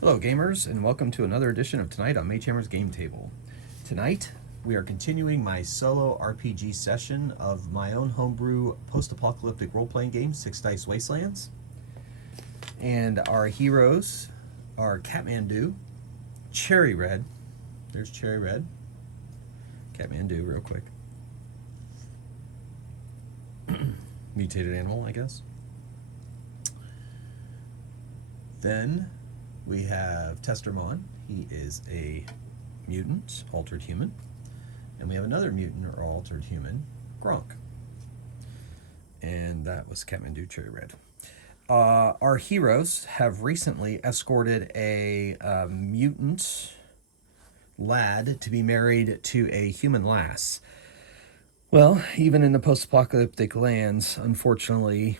Hello gamers, and welcome to another edition of Tonight on Magehammer's Game Table. Tonight, we are continuing my solo RPG session of my own homebrew post-apocalyptic role-playing game, Six Dice Wastelands. And our heroes are Kathmandu, Cherry Red, there's Cherry Red, Kathmandu real quick, mutated animal I guess. Then we have Testermon. He is a mutant, altered human. And we have another mutant or altered human, Gronk. And that was Kathmandu Cherry Red. Our heroes have recently escorted a mutant lad to be married to a human lass. Well, even in the post-apocalyptic lands, unfortunately,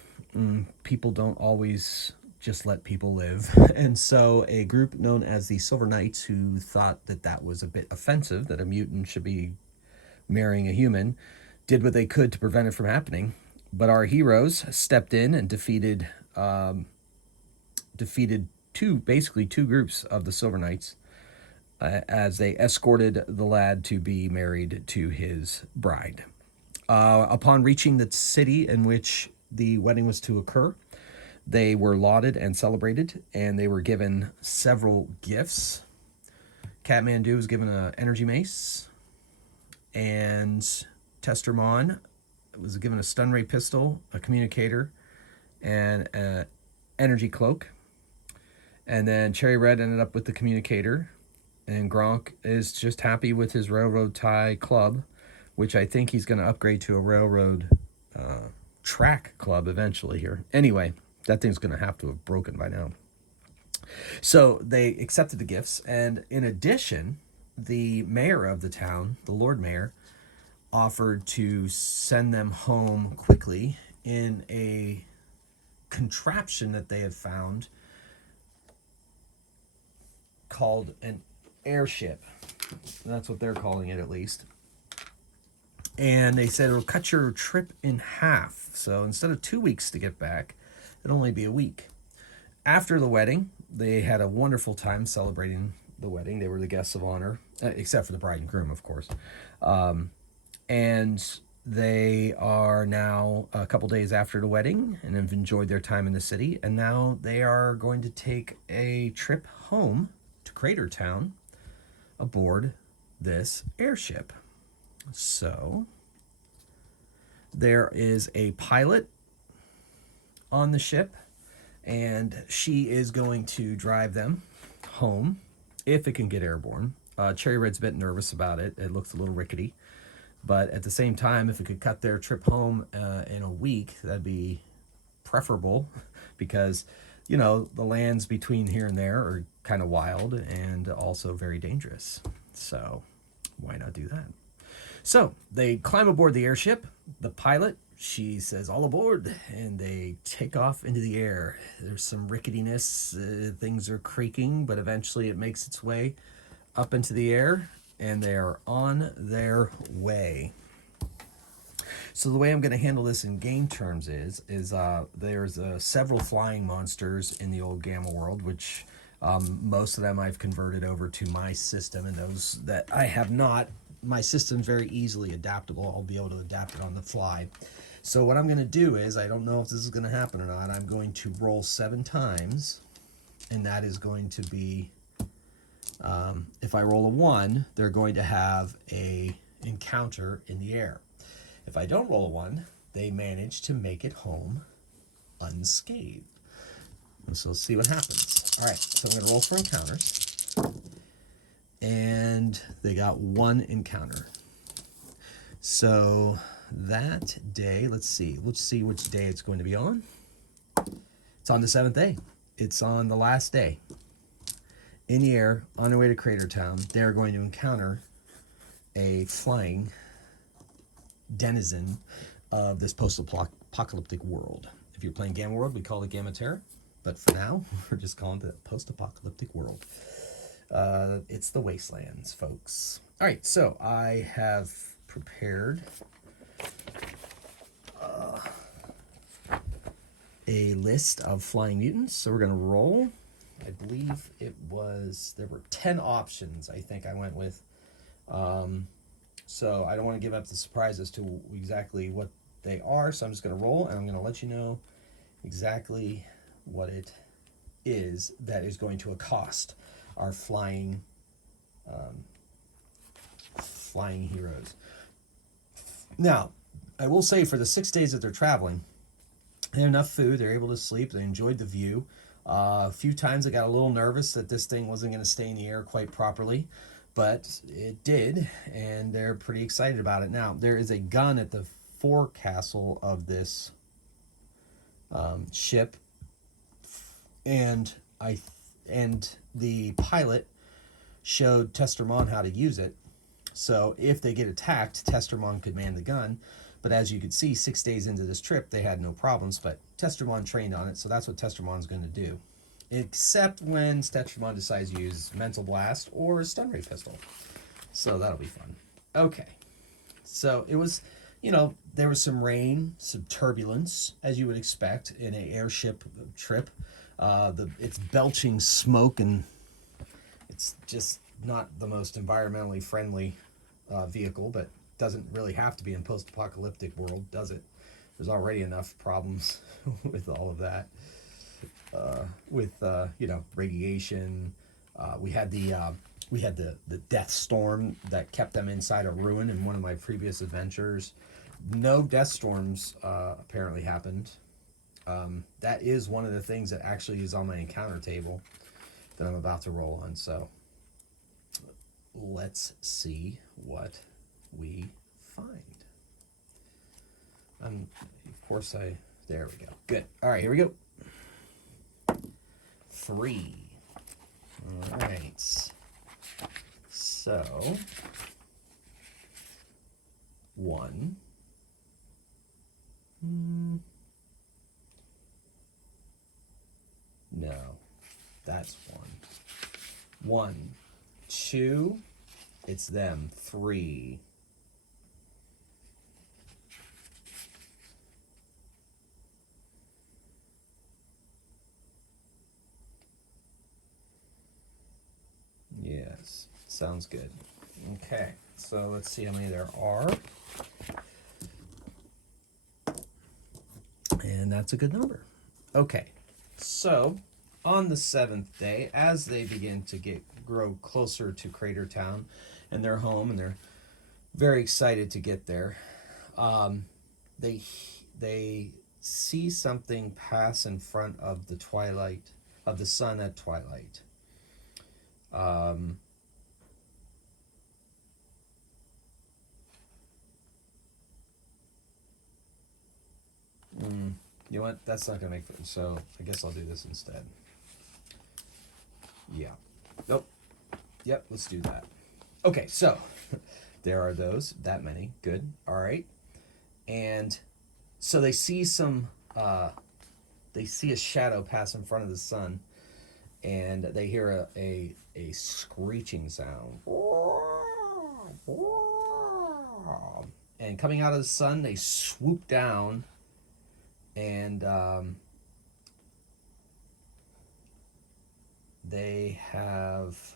people don't always just let people live. And so a group known as the Silver Knights, who thought that that was a bit offensive, that a mutant should be marrying a human, did what they could to prevent it from happening. But our heroes stepped in and defeated two groups of the Silver Knights as they escorted the lad to be married to his bride. Upon reaching the city in which the wedding was to occur, they were lauded and celebrated, and they were given several gifts. Kathmandu was given an energy mace, and Testermon was given a stun ray pistol, a communicator, and an energy cloak. And then Cherry Red ended up with the communicator, and Gronk is just happy with his railroad tie club, which I think he's going to upgrade to a railroad track club eventually here. Anyway, that thing's going to have to have broken by now. So they accepted the gifts, and in addition, the mayor of the town, the Lord Mayor, offered to send them home quickly in a contraption that they had found called an airship. That's what they're calling it, at least. And they said it'll cut your trip in half. So instead of 2 weeks to get back, it'll only be a week. After the wedding, they had a wonderful time celebrating the wedding. They were the guests of honor, except for the bride and groom, of course. And they are now a couple days after the wedding and have enjoyed their time in the city. And now they are going to take a trip home to Crater Town aboard this airship. So there is a pilot on the ship, and she is going to drive them home if it can get airborne. Cherry Red's a bit nervous about it. It looks a little rickety. But at the same time, if it could cut their trip home in a week, that'd be preferable because, you know, the lands between here and there are kind of wild and also very dangerous. So why not do that? So they climb aboard the airship. The pilot, she says, all aboard, and they take off into the air. There's some ricketiness. Things are creaking, but eventually it makes its way up into the air, and they are on their way. So the way I'm going to handle this in game terms is there's several flying monsters in the old Gamma world, which most of them I've converted over to my system, and those that I have not, my system's very easily adaptable. I'll be able to adapt it on the fly. So what I'm going to do is, I don't know if this is going to happen or not, I'm going to roll 7 times, and that is going to be, if I roll a 1, they're going to have a encounter in the air. If I don't roll a 1, they manage to make it home unscathed. So let's see what happens. All right, so I'm going to roll for encounters. And they got 1 encounter. So that day, let's see which day it's going to be on. It's on the 7th day. It's on the last day. In the air, on their way to Crater Town, they're going to encounter a flying denizen of this post-apocalyptic world. If you're playing Gamma World, we call it Gamma Terra. But for now, we're just calling it the post-apocalyptic world. It's the Wastelands, folks. All right, so I have prepared a list of flying mutants. So we're going to roll I believe there were 10 options, I think I went with. So I don't want to give up the surprise as to exactly what they are, so I'm just going to roll, and I'm going to let you know exactly what it is that is going to accost our flying heroes. Now, I will say for the 6 days that they're traveling, they had enough food, they're able to sleep, they enjoyed the view. A few times I got a little nervous that this thing wasn't going to stay in the air quite properly, but it did, and they're pretty excited about it. Now, there is a gun at the forecastle of this ship, and the pilot showed Testermon how to use it. So if they get attacked, Testermon could man the gun. But as you can see, 6 days into this trip, they had no problems. But Testermon trained on it, so that's what Testermon's going to do. Except when Testermon decides to use Mental Blast or Stun Ray Pistol. So that'll be fun. Okay. So it was, there was some rain, some turbulence, as you would expect in an airship trip. It's belching smoke, and it's just not the most environmentally friendly vehicle, but doesn't really have to be in post-apocalyptic world, does it? There's already enough problems with all of that. With radiation. We had the death storm that kept them inside a ruin in one of my previous adventures. No death storms apparently happened. That is one of the things that actually is on my encounter table that I'm about to roll on. So let's see what we find. There we go. Good. All right, here we go. 3. All right. So 1. No, that's 1. 1, 2. It's them. 3. Yes, sounds good. Okay, so let's see how many there are. And that's a good number. Okay, so on the 7th day, as they begin to grow closer to Crater Town and their home, and they're very excited to get there, they see something pass in front of the sun at twilight. You know what? That's not gonna make it. So I guess I'll do this instead. Yeah. Nope. Yep. Let's do that. Okay. So there are that many. Good. All right. And so they see they see a shadow pass in front of the sun, and they hear a screeching sound. And coming out of the sun, they swoop down, and they have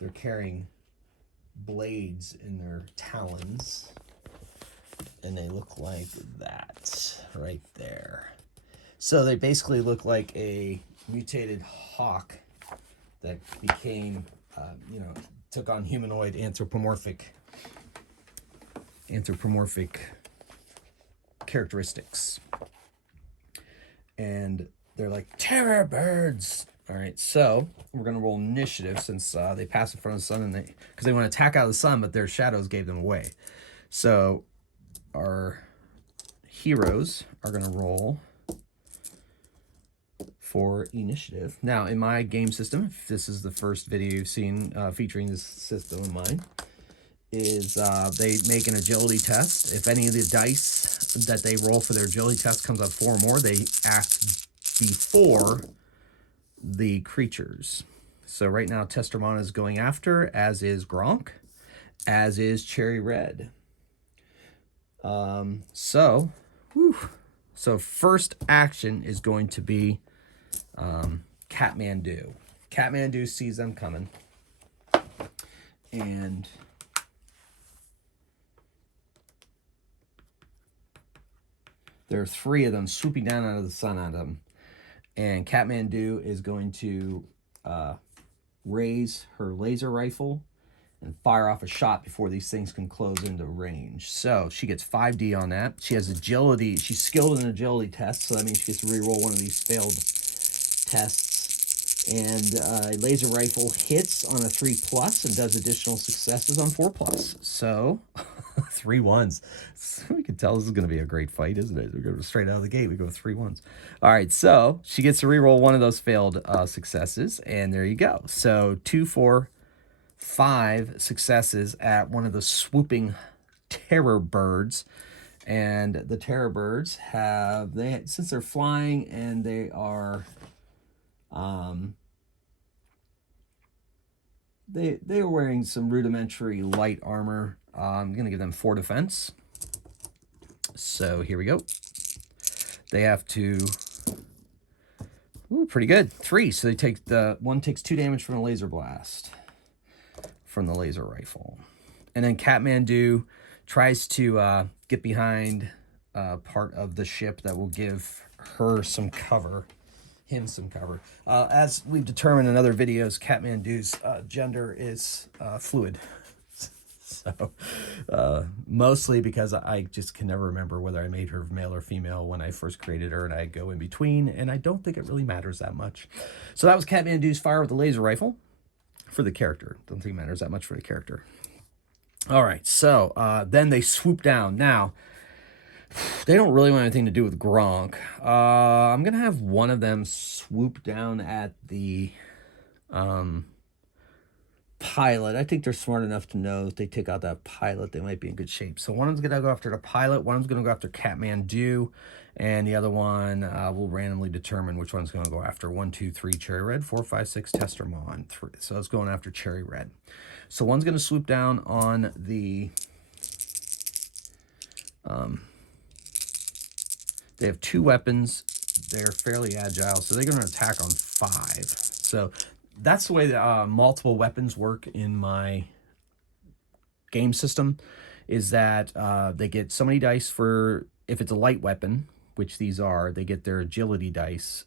they're carrying blades in their talons, and they look like that right there. So they basically look like a mutated hawk that became, took on humanoid anthropomorphic characteristics. And they're like, terror birds. All right, so we're going to roll initiative since they pass in front of the sun, and because they want to attack out of the sun, but their shadows gave them away. So our heroes are going to roll for initiative. Now, in my game system, if this is the first video you've seen featuring this system of mine, is they make an agility test. If any of the dice that they roll for their agility test comes up 4 or more, they act before the creatures. So right now, Testermon is going after, as is Gronk, as is Cherry Red. So So first action is going to be Kathmandu. Kathmandu sees them coming. And there are 3 of them swooping down out of the sun at them. And Kathmandu is going to raise her laser rifle and fire off a shot before these things can close into range. So she gets 5D on that. She has agility. She's skilled in an agility test, so that means she gets to reroll one of these failed tests. And a laser rifle hits on a 3+ and does additional successes on 4+. So 3 1s. So we can tell this is going to be a great fight, isn't it? We're going straight out of the gate. We go 3 1s. All right, so she gets to reroll one of those failed successes, and there you go. So 2, 4, 5 successes at one of the swooping terror birds. And the terror birds have, since they're flying and they are they are wearing some rudimentary light armor. I'm going to give them 4 defense. So here we go. They have to, ooh, pretty good, 3. So they take one takes 2 damage from a laser blast from the laser rifle. And then Kathmandu tries to get behind part of the ship that will give her some cover. Him some cover. As we've determined in other videos, Kathmandu's gender is fluid. So, mostly because I just can never remember whether I made her male or female when I first created her, and I go in between, and I don't think it really matters that much. So that was Kathmandu's fire with the laser rifle for the character. Don't think it matters that much for the character. All right, so then they swoop down. Now, they don't really want anything to do with Gronk. I'm going to have one of them swoop down at the pilot. I think they're smart enough to know if they take out that pilot, they might be in good shape. So one of them's going to go after the pilot, one of them's going to go after Kathmandu, and the other one will randomly determine which one's going to go after. 1, 2, 3, Cherry Red, 4, 5, 6, Testermon. 3. So it's going after Cherry Red. So one's going to swoop down on the... they have 2 weapons. They're fairly agile, so they're going to attack on 5. So that's the way that multiple weapons work in my game system, is that they get so many dice for, if it's a light weapon, which these are, they get their agility dice,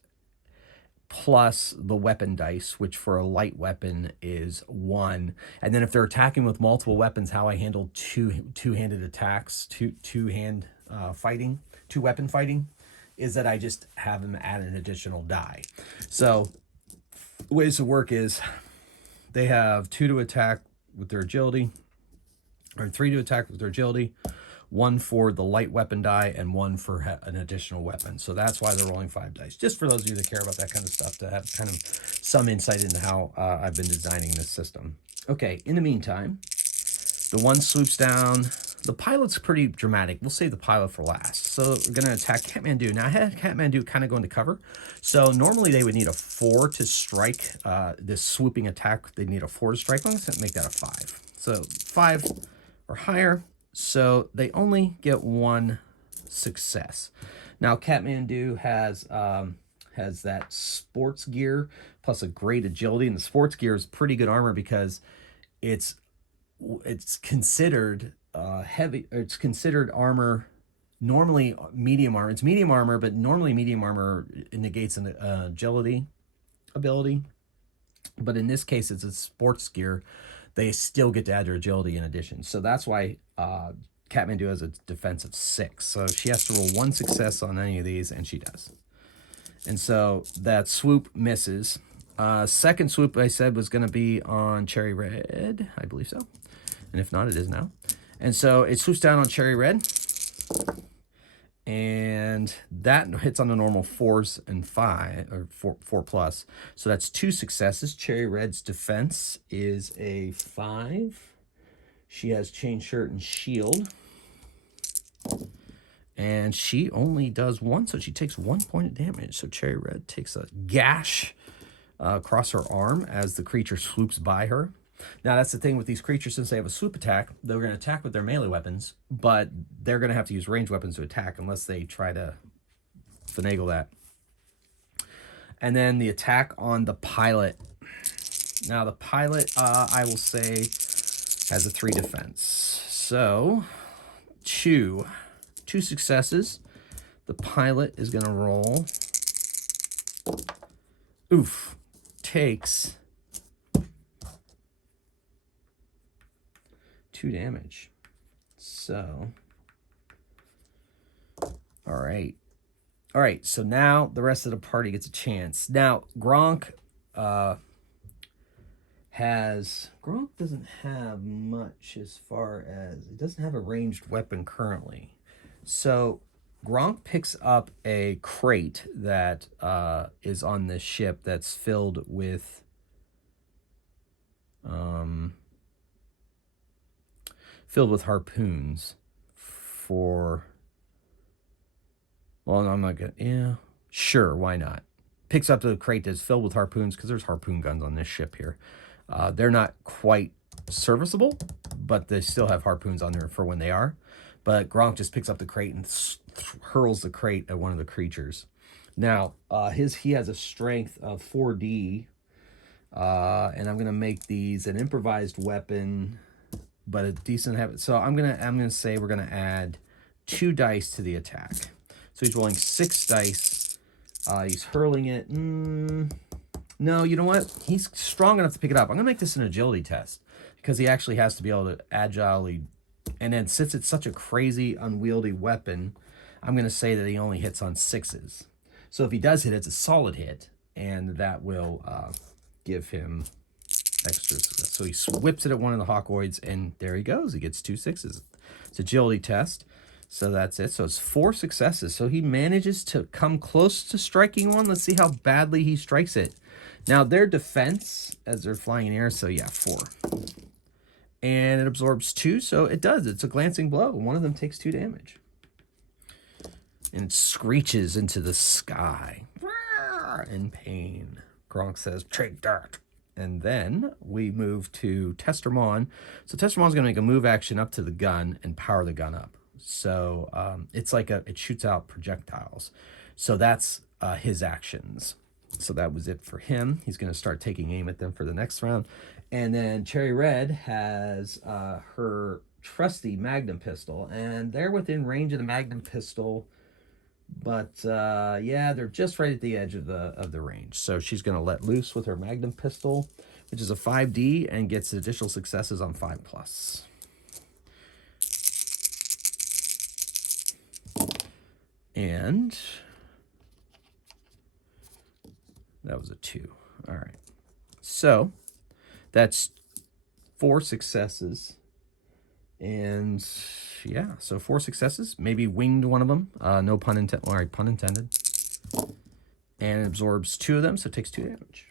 plus the weapon dice, which for a light weapon is 1. And then if they're attacking with multiple weapons, how I handle two-handed attacks, two-hand fighting, 2-weapon fighting, is that I just have them add an additional die. So ways to work is they have 2 to attack with their agility, or 3 to attack with their agility, 1 for the light weapon die, and 1 for an additional weapon. So that's why they're rolling 5 dice. Just for those of you that care about that kind of stuff, to have kind of some insight into how I've been designing this system. Okay, in the meantime, the one swoops down. The pilot's pretty dramatic. We'll save the pilot for last. So we're going to attack Kathmandu. Now, I had Kathmandu kind of go into cover. So normally they would need a 4 to strike this swooping attack. They'd need a 4 to strike. I'm going to make that a 5. So 5 or higher. So they only get 1 success. Now, Kathmandu has that sports gear plus a great agility. And the sports gear is pretty good armor because it's considered heavy. It's considered armor, normally medium armor. It's medium armor, but normally medium armor negates an agility ability. But in this case, it's a sports gear. They still get to add their agility in addition. So that's why Kathmandu has a defense of 6. So she has to roll 1 success on any of these, and she does. And so that swoop misses. Second swoop, I said, was going to be on Cherry Red. I believe so. And if not, it is now. And so it swoops down on Cherry Red. And that hits on the normal 4s and 5, or 4 plus. So that's 2 successes. Cherry Red's defense is a 5. She has chain shirt and shield. And she only does 1, so she takes 1 point of damage. So Cherry Red takes a gash across her arm as the creature swoops by her. Now, that's the thing with these creatures. Since they have a swoop attack, they're going to attack with their melee weapons, but they're going to have to use ranged weapons to attack unless they try to finagle that. And then the attack on the pilot. Now the pilot, I will say, has a 3 defense. So two successes. The pilot is going to roll. Oof. Takes 2 damage. So, all right. All right, so now the rest of the party gets a chance. Now, Gronk doesn't have much as far as, it doesn't have a ranged weapon currently. So Gronk picks up a crate that is on this ship that's filled with harpoons for, well, I'm not gonna, yeah, sure, why not? Picks up the crate that's filled with harpoons because there's harpoon guns on this ship here. They're not quite serviceable, but they still have harpoons on there for when they are. But Gronk just picks up the crate and hurls the crate at one of the creatures. Now, he has a strength of 4D, and I'm gonna make these an improvised weapon, but a decent habit. So I'm gonna say we're gonna add 2 dice to the attack. So he's rolling 6 dice. He's hurling it. No, you know what? He's strong enough to pick it up. I'm gonna make this an agility test because he actually has to be able to agilely. And then since it's such a crazy, unwieldy weapon, I'm going to say that he only hits on 6s. So if he does hit, it's a solid hit, and that will give him extra success. So he whips it at one of the Hawkoids, and there he goes. He gets 2 6s. It's agility test. So that's it. So it's 4 successes. So he manages to come close to striking one. Let's see how badly he strikes it. Now, their defense, as they're flying in the air, so yeah, 4. And it absorbs 2, so it does. It's a glancing blow. One of them takes 2 damage. And it screeches into the sky in pain. Gronk says, "Take that." And then we move to Testermon. So Testermon's going to make a move action up to the gun and power the gun up. So it's like it shoots out projectiles. So that's his actions. So that was it for him. He's going to start taking aim at them for the next round. And then Cherry Red has her trusty Magnum pistol, and they're within range of the Magnum pistol, but yeah, they're just right at the edge of the range. So she's going to let loose with her Magnum pistol, which is a 5D and gets additional successes on 5+. And that was a 2. All right. So that's 4 successes. And yeah, so 4 successes. Maybe winged one of them. No pun intended. All right, pun intended. And it absorbs 2 of them, so it takes 2 damage.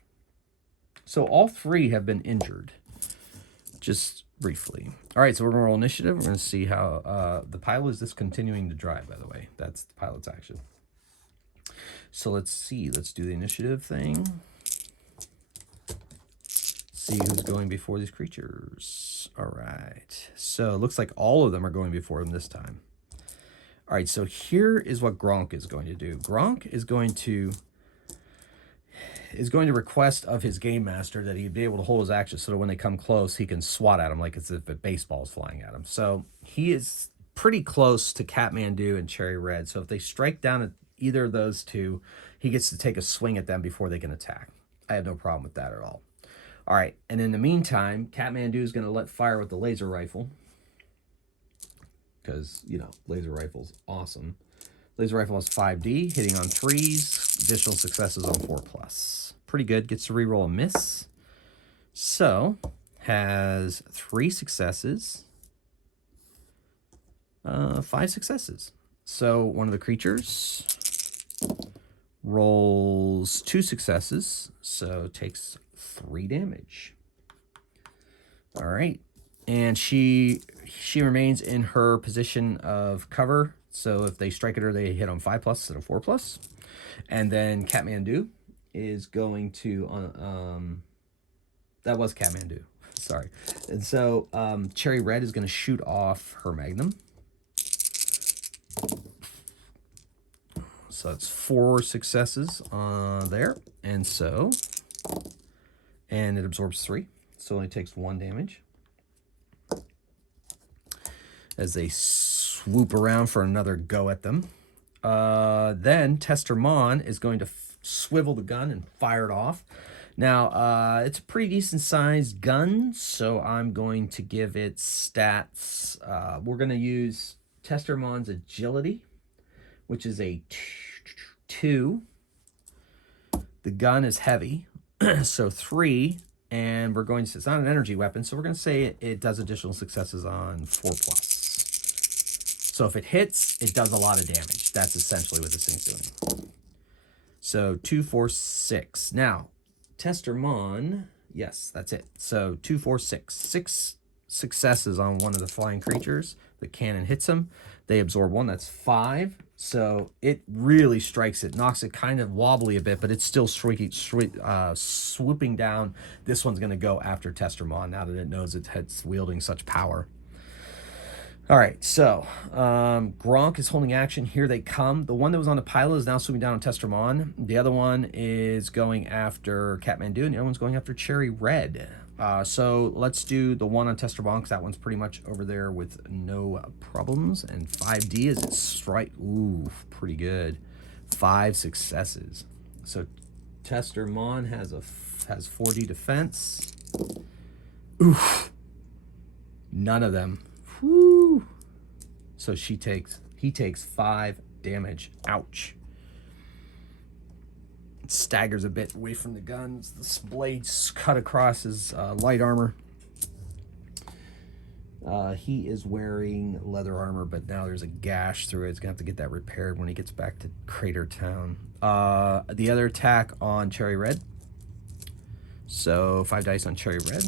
So all 3 have been injured. Just briefly. All right, so we're going to roll initiative. We're going to see how the pilot is discontinuing to drive, by the way. That's the pilot's action. So let's see. Let's do the initiative thing. See who's going before these creatures. All right. So it looks like all of them are going before them this time. All right, so here is what Gronk is going to do. Gronk is going to request of his game master that he'd be able to hold his action so that when they come close, he can swat at them like as if a baseball is flying at him. So he is pretty close to Catmandu and Cherry Red. So if they strike down at either of those 2, he gets to take a swing at them before they can attack. I have no problem with that at all. All right, and in the meantime, Catmandu is going to let fire with the laser rifle. Because, you know, laser rifle's awesome. Laser rifle has 5D, hitting on 3s, additional successes on 4+. Pretty good, gets to reroll a miss. So, has 3 successes, 5 successes. So, one of the creatures rolls 2 successes, so takes 3 damage. All right. And she remains in her position of cover. So if they strike at her, they hit on 5+ instead of 4+. And then Catmandu is going to that was Catmandu. Sorry. And so Cherry Red is going to shoot off her Magnum. So it's 4 successes there. And so, and it absorbs 3. So it only takes 1 damage. As they swoop around for another go at them. Then Tester Mon is going to swivel the gun and fire it off. Now, it's a pretty decent sized gun, so I'm going to give it stats. We're going to use Tester Mon's agility, which is a 2. The gun is heavy, so 3. And we're going to, it's not an energy weapon, so we're going to say it does additional successes on 4+. So if it hits, it does a lot of damage. That's essentially what this thing's doing. So 2, 4, 6. Now, Tester Mon, yes, that's it. So 2, 4, 6. 6 successes on one of the flying creatures. The cannon hits them. They absorb 1. That's 5. So it really strikes it, knocks it kind of wobbly a bit, but it's still swooping down. This one's going to go after Tester Mon now that it knows it's wielding such power. All right, so Gronk is holding action. Here they come. The one that was on the pilot is now swooping down on Tester Mon. The other one is going after Kathmandu, and the other one's going after Cherry Red. So let's do the one on Tester Mon, because that one's pretty much over there with no problems. And 5D is its strike. Ooh, pretty good. 5 successes. So Tester Mon has 4D defense. Oof. None of them. Whew. So he takes 5 damage. Ouch. It staggers a bit away from the guns. This blade's cut across his light armor. He is wearing leather armor, but now there's a gash through it. He's gonna have to get that repaired when he gets back to Crater Town. The other attack on Cherry Red. So 5 dice on Cherry Red.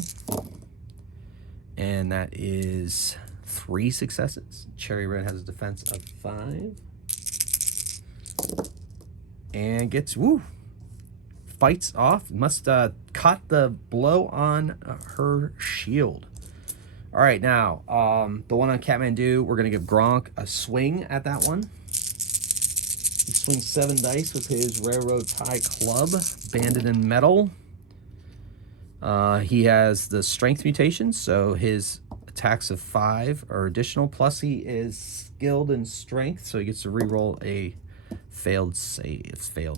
And that is 3 successes. Cherry Red has a defense of 5. And gets, fights off. Must cut the blow on her shield. All right, now, the one on Kathmandu, we're going to give Gronk a swing at that one. He swings 7 dice with his Railroad Tie Club, banded in metal. He has the strength mutation, so his attacks of 5 are additional, plus he is skilled in strength, so he gets to reroll a failed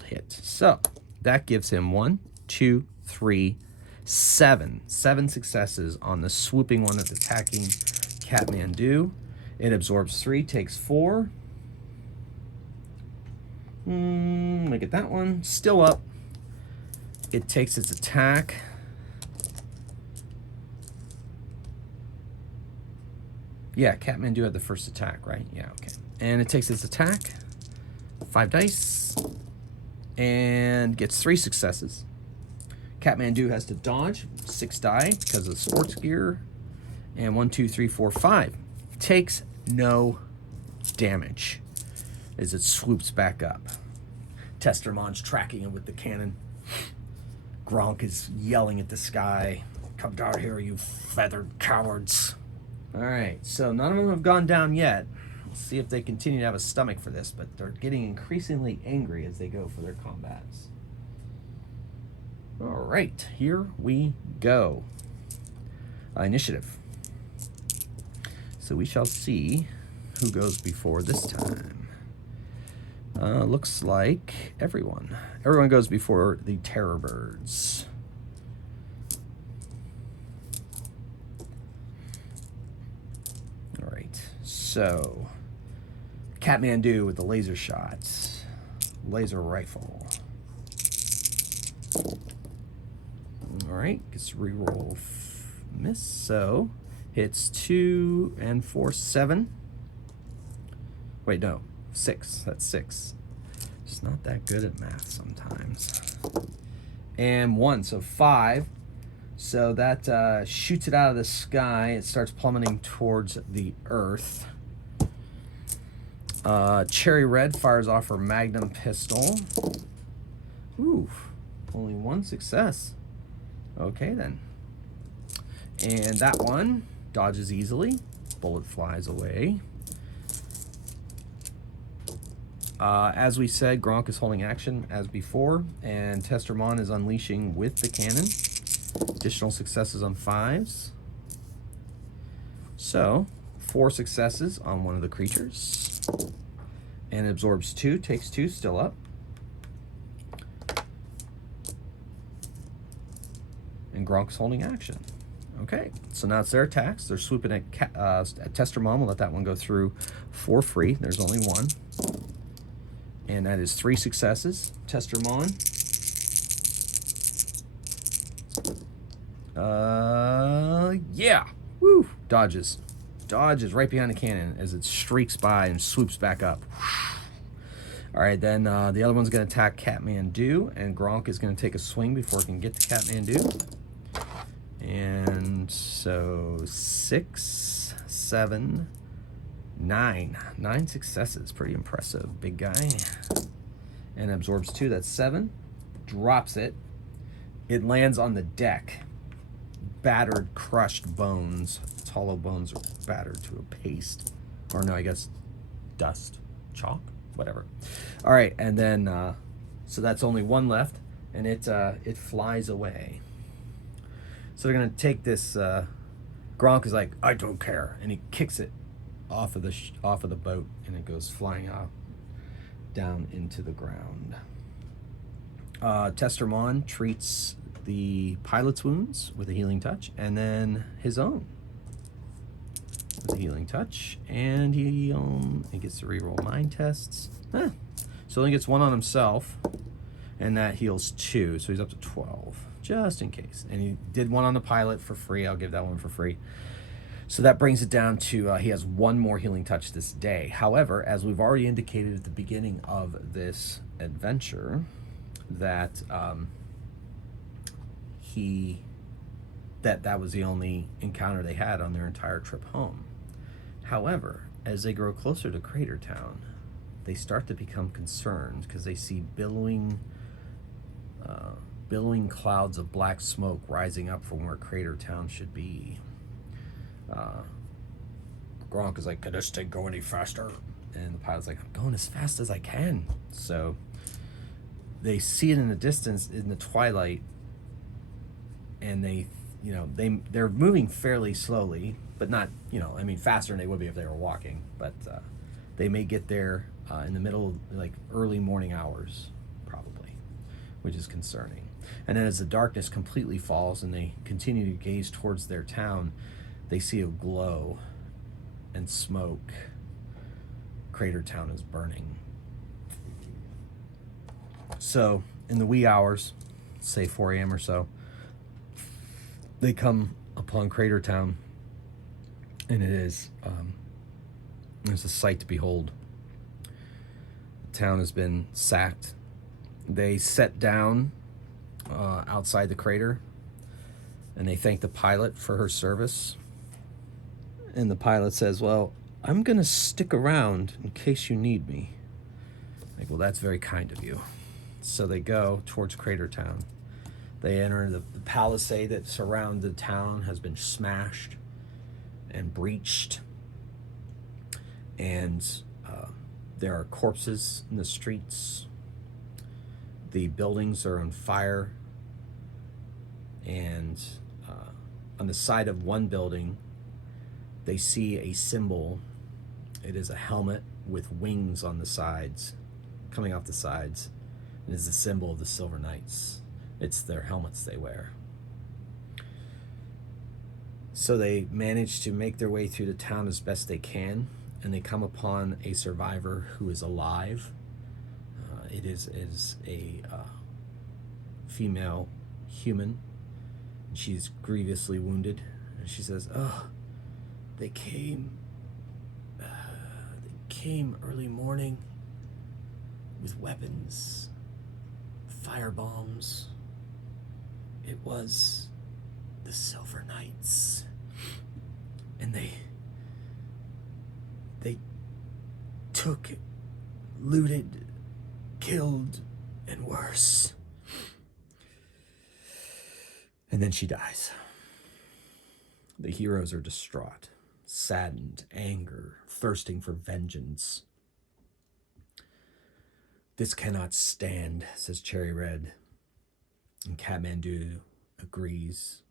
hit. So that gives him 1, 2, 3, 7 successes on the swooping one that's attacking Kathmandu. It absorbs 3, takes 4. Look at that one, still up. It takes its attack. Yeah, Kathmandu had the first attack, right? Yeah, okay. And it takes its attack, 5 dice, and gets 3 successes. Kathmandu has to dodge, 6 die because of sports gear, and 1, 2, 3, 4, 5. Takes no damage as it swoops back up. Tester Mon's tracking him with the cannon. Gronk is yelling at the sky, "Come down here, you feathered cowards." All right, so none of them have gone down yet. Let's see if they continue to have a stomach for this, but they're getting increasingly angry as they go for their combats. All right, here we go. Initiative. So we shall see who goes before this time. Looks like everyone. Everyone goes before the Terror Birds. So, Kathmandu with the laser shots, laser rifle. All right, gets to reroll miss. So, hits 2 and 4, 7. Wait, no, 6. That's 6. Just not that good at math sometimes. And 1, so 5. So that shoots it out of the sky. It starts plummeting towards the earth. Cherry Red fires off her magnum pistol. Ooh, only 1 success. Okay, then. And that one dodges easily. Bullet flies away. As we said, Gronk is holding action as before, and Testermon is unleashing with the cannon. Additional successes on 5s. So, 4 successes on one of the creatures. And absorbs 2, takes 2, still up. And Gronk's holding action. Okay, so now it's their attacks. They're swooping at Testermon. We'll let that one go through for free. There's only 1. And that is 3 successes. Testermon. Yeah. Woo. Dodges. Dodges right behind the cannon as it streaks by and swoops back up. All right, then the other one's going to attack Catmandu, and Gronk is going to take a swing before it can get to Catmandu. And so 6, 7, 9. 9 successes. Pretty impressive. Big guy. And absorbs 2. That's 7. Drops it. It lands on the deck. Battered, crushed bones. Its hollow bones are battered to a paste. Or no, I guess dust. Chalk? Whatever. All right, and then, so that's only 1 left. And it flies away. So they're going to take this, Gronk is like, I don't care. And he kicks it off of the boat, and it goes flying out down into the ground. Testermon treats the pilot's wounds with a healing touch, and then his own with a healing touch, and he gets to reroll 9 tests. So he only gets 1 on himself, and that heals 2, so he's up to 12, just in case. And he did 1 on the pilot for free. I'll give that one for free. So that brings it down to he has 1 more healing touch this day. However, as we've already indicated at the beginning of this adventure, that that was the only encounter they had on their entire trip home. However, as they grow closer to Crater Town, they start to become concerned because they see billowing clouds of black smoke rising up from where Crater Town should be. Gronk is like, could this thing go any faster? And the pilot's like, I'm going as fast as I can. So they see it in the distance in the twilight, and they're moving fairly slowly, but not, faster than they would be if they were walking. But they may get there in the middle, like early morning hours, probably, which is concerning. And then as the darkness completely falls and they continue to gaze towards their town, they see a glow and smoke. Crater Town is burning. So in the wee hours, say 4 a.m. or so, they come upon Crater Town, and it's a sight to behold. The town has been sacked. They set down outside the crater, and they thank the pilot for her service. And the pilot says, well, I'm going to stick around in case you need me. Like, well, that's very kind of you. So they go towards Crater Town. They enter the palisade that surrounds the town has been smashed and breached. And there are corpses in the streets. The buildings are on fire. And on the side of one building, they see a symbol. It is a helmet with wings on the sides, coming off the sides. It is a symbol of the Silver Knights. It's their helmets they wear. So they manage to make their way through the town as best they can, and they come upon a survivor who is alive. It is a female human. She's grievously wounded, and she says, "Oh, they came early morning with weapons, fire bombs. It was the Silver Knights, and they took, looted, killed, and worse." And then she dies. The heroes are distraught, saddened, anger, thirsting for vengeance. This cannot stand, says Cherry Red. And Kathmandu agrees.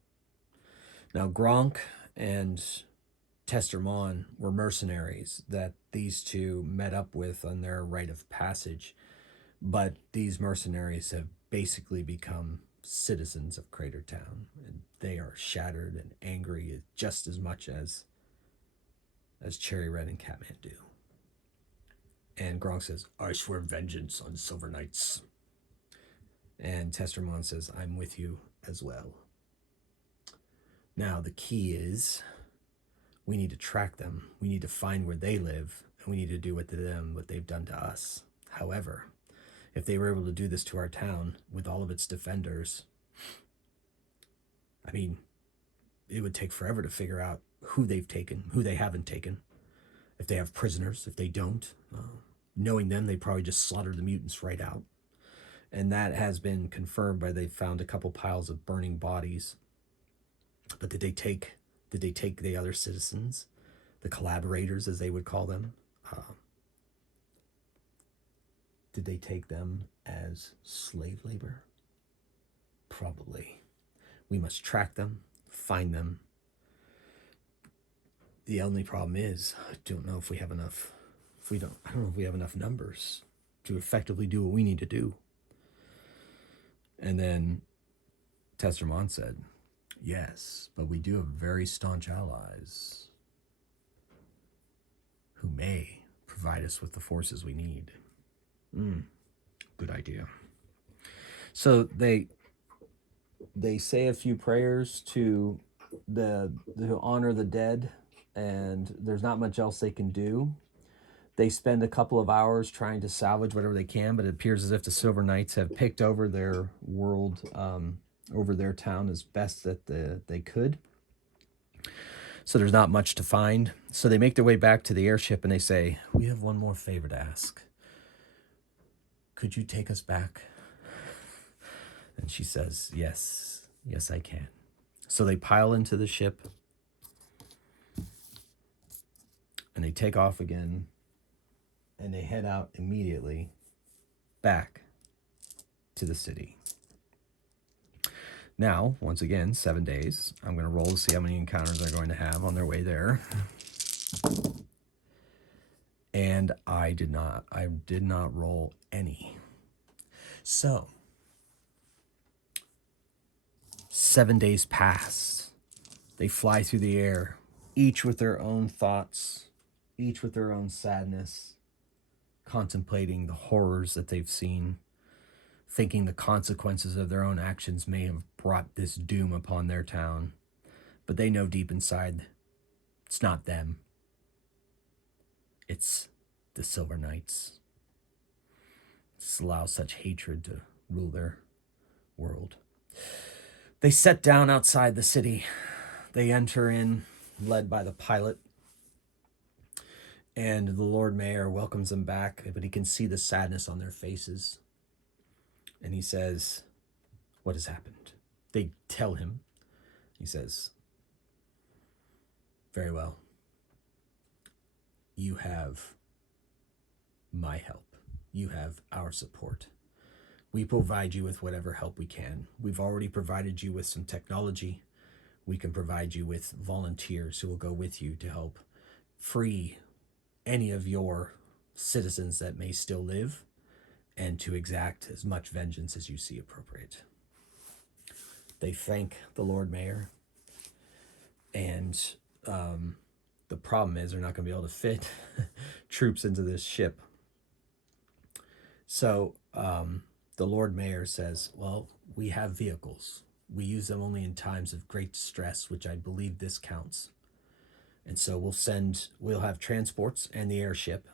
Now, Gronk and Testermon were mercenaries that these two met up with on their rite of passage, but these mercenaries have basically become citizens of Crater Town, and they are shattered and angry just as much as Cherry Red and Kathmandu. And Gronk says, I swear vengeance on Silver Knights. And Testermon says, I'm with you as well. Now, the key is we need to track them. We need to find where they live, and we need to do to them what they've done to us. However, if they were able to do this to our town with all of its defenders, I mean, it would take forever to figure out who they've taken, who they haven't taken, if they have prisoners, if they don't. Knowing them, they probably just slaughtered the mutants right out. And that has been confirmed by they found a couple piles of burning bodies. But did they take the other citizens, the collaborators as they would call them? Did they take them as slave labor? Probably. We must track them, find them. The only problem is, I don't know if we have enough. I don't know if we have enough numbers to effectively do what we need to do. And then Testermon said, yes, but we do have very staunch allies who may provide us with the forces we need. Good idea. So they say a few prayers to honor the dead, and there's not much else they can do. They spend a couple of hours trying to salvage whatever they can, but it appears as if the Silver Knights have picked over their world, over their town as best that they could. So there's not much to find. So they make their way back to the airship and they say, we have one more favor to ask. Could you take us back? And she says, yes, I can. So they pile into the ship and they take off again. And they head out immediately back to the city. Now, once again, 7 days. I'm going to roll to see how many encounters they're going to have on their way there. And I did not roll any. So, 7 days pass. They fly through the air, each with their own thoughts, each with their own sadness, contemplating the horrors that they've seen, thinking the consequences of their own actions may have brought this doom upon their town. But they know deep inside, it's not them. It's the Silver Knights. Just allow such hatred to rule their world. They set down outside the city. They enter in, led by the pilot. And the Lord Mayor welcomes them back, but he can see the sadness on their faces. And he says, what has happened? They tell him. He says, very well. You have my help. You have our support. We provide you with whatever help we can. We've already provided you with some technology. We can provide you with volunteers who will go with you to help free any of your citizens that may still live, and to exact as much vengeance as you see appropriate. They thank the Lord Mayor, and the problem is they're not going to be able to fit troops into this ship. So the Lord Mayor says, well, we have vehicles. We use them only in times of great distress, which I believe this counts. And so we'll have transports and the airship,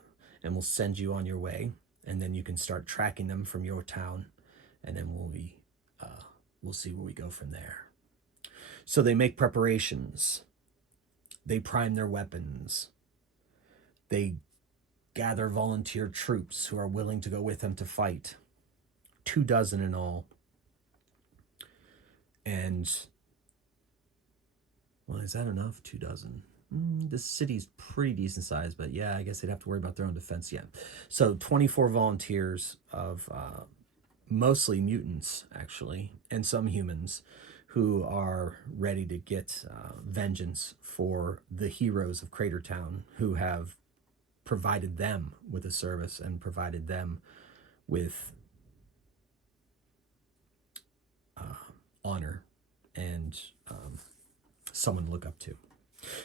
and we'll send you on your way, and then you can start tracking them from your town, and then we'll see where we go from there. So they make preparations. They prime their weapons. They gather volunteer troops who are willing to go with them to fight. 24 in all. And, well, is that enough? 24. This city's pretty decent size, but yeah, I guess they'd have to worry about their own defense. Yeah. So 24 volunteers of mostly mutants, actually, and some humans who are ready to get vengeance for the heroes of Cratertown who have provided them with a service and provided them with honor and someone to look up to.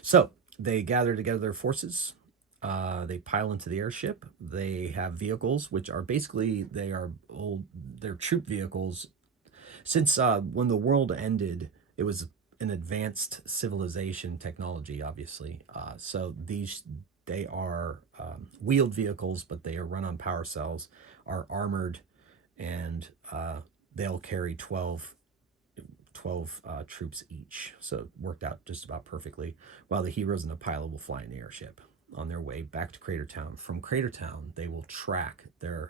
So they gather together their forces. They pile into the airship. They have vehicles, which are basically they're troop vehicles. Since when the world ended, it was an advanced civilization technology, obviously. So they are wheeled vehicles, but they are run on power cells, are armored, and they'll carry 12 troops each. So it worked out just about perfectly. While the heroes and the pilot will fly in the airship on their way back to Cratertown. From Cratertown, they will track the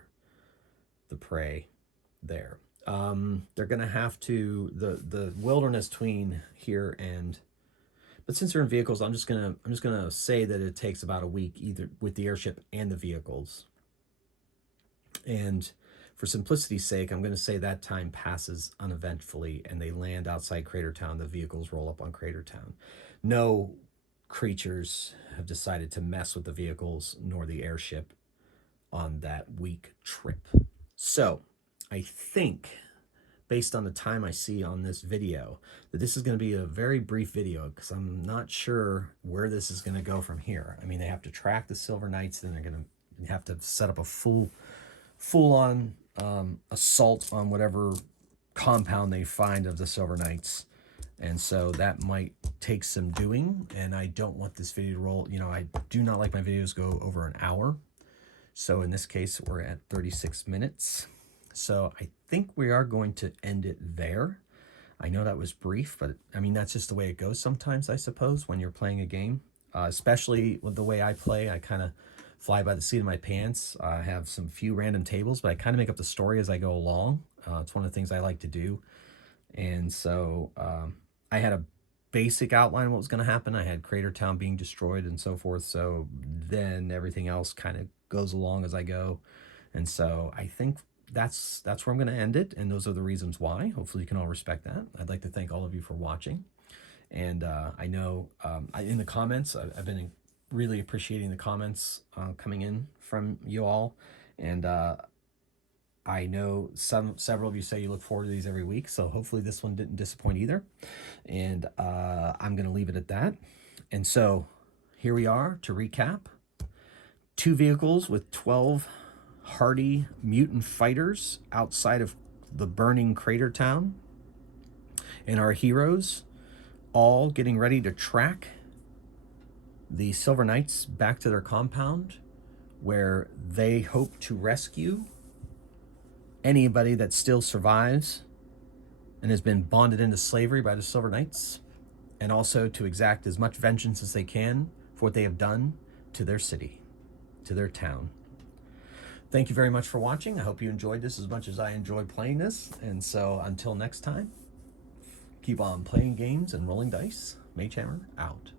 prey there. They're gonna have to the wilderness between here and. But since they're in vehicles, I'm just gonna say that it takes about a week either with the airship and the vehicles. And for simplicity's sake, I'm going to say that time passes uneventfully and they land outside Cratertown. The vehicles roll up on Cratertown. No creatures have decided to mess with the vehicles nor the airship on that week trip. So I think, based on the time I see on this video, that this is going to be a very brief video because I'm not sure where this is going to go from here. I mean, they have to track the Silver Knights, then they're going to have to set up a full-on assault on whatever compound they find of the Silver Knights. And so that might take some doing, and I don't want this video to roll. You know, I do not like my videos go over an hour. So in this case, we're at 36 minutes. So I think we are going to end it there. I know that was brief, but I mean, that's just the way it goes sometimes, I suppose, when you're playing a game. Especially with the way I play, I kind of fly by the seat of my pants. I have some few random tables, but I kind of make up the story as I go along. It's one of the things I like to do. And so I had a basic outline of what was going to happen. I had Cratertown being destroyed and so forth. So then everything else kind of goes along as I go. And so I think that's where I'm going to end it. And those are the reasons why. Hopefully you can all respect that. I'd like to thank all of you for watching. And I know in the comments, I've been really appreciating the comments coming in from you all. And I know several of you say you look forward to these every week. So hopefully this one didn't disappoint either. And I'm going to leave it at that. And so here we are to recap. 2 vehicles with 12 hardy mutant fighters outside of the burning Cratertown. And our heroes all getting ready to track the Silver Knights back to their compound, where they hope to rescue anybody that still survives and has been bonded into slavery by the Silver Knights, and also to exact as much vengeance as they can for what they have done to their city, to their town. Thank you very much for watching. I hope you enjoyed this as much as I enjoyed playing this. And so until next time, keep on playing games and rolling dice. Magehammer out.